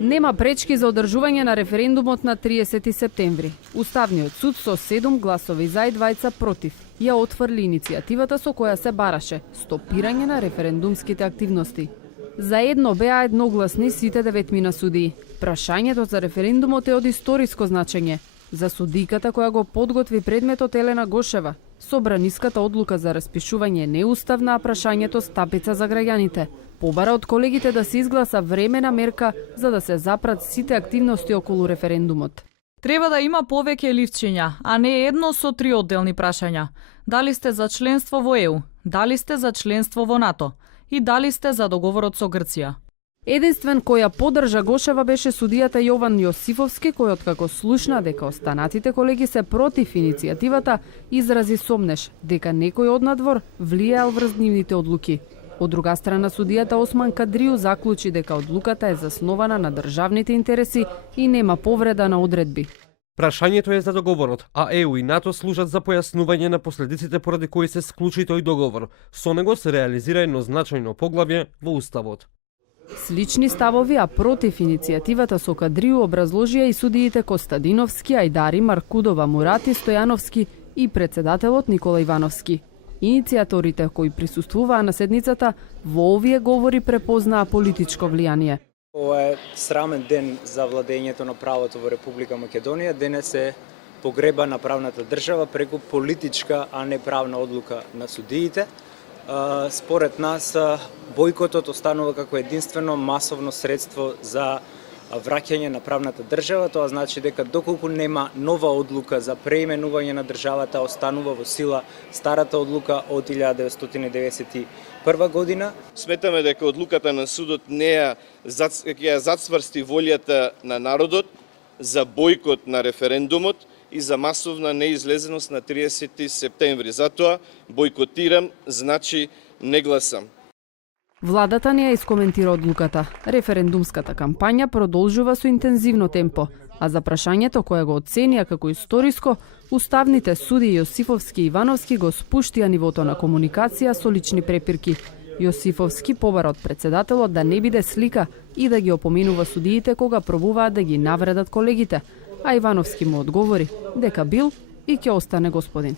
Нема пречки за одржување на референдумот на 30 септември. Уставниот суд со 7 гласови за и 2 против ја отфрли иницијативата со која се бараше стопирање на референдумските активности. Заедно беа едногласни сите 9 судии. Прашањето за референдумот е од историско значење. За судиката која го подготви предметот Елена Гошева, собраниската одлука за распишување е неуставна, а прашањето стапица за граѓаните. Побара од колегите да се изгласа времена мерка за да се запрат сите активности околу референдумот. Треба да има повеќе ливчиња, а не едно со 3 одделни прашања. Дали сте за членство во ЕУ? Дали сте за членство во НАТО? И дали сте за договорот со Грција? Единствен кој ја поддржа Гошева беше судијата Јован Јосифовски, кој откако слушна дека останатите колеги се против иницијативата, изрази сомнеш дека некој однадвор влијаел врз нивните одлуки. Од друга страна, судијата Осман Кадрију заклучи дека одлуката е заснована на државните интереси и нема повреда на одредби. Прашањето е за договорот, а ЕУ и НАТО служат за појаснување на последиците поради кои се склучи тој договор. Со него се реализира едно значајно поглавје во Уставот. Слични ставови, а против иницијативата со Кадрију образложија и судиите Костадиновски, Ајдари, Маркудова, Мурати, Стојановски и председателот Никола Ивановски. Иницијаторите кои присуствуваа на седницата во овие говори препознаа политичко влијание. Ова е срамен ден за владењето на правото во Република Македонија. Денес се погреба на правната држава преку политичка, а не правна одлука на судиите. Според нас, бојкотот останува како единствено масовно средство за враќање на правната држава. Тоа значи дека доколку нема нова одлука за преименување на државата, останува во сила старата одлука од 1991 година. Сметаме дека одлуката на судот ќе ја зацврсти волјата на народот за бојкот на референдумот и за масовна неизлезеност на 30 септември. Затоа бојкотирам значи не гласам. Владата не ја искоментира одлуката. Референдумската кампања продолжува со интензивно темпо, а за прашањето кое го оценија како историско, уставните суди Јосифовски и Ивановски го спуштија нивото на комуникација со лични препирки. Јосифовски побара од председателот да не биде слика и да ги опоменува судиите кога пробуваат да ги навредат колегите, а Ивановски му одговори дека бил и ќе остане господин.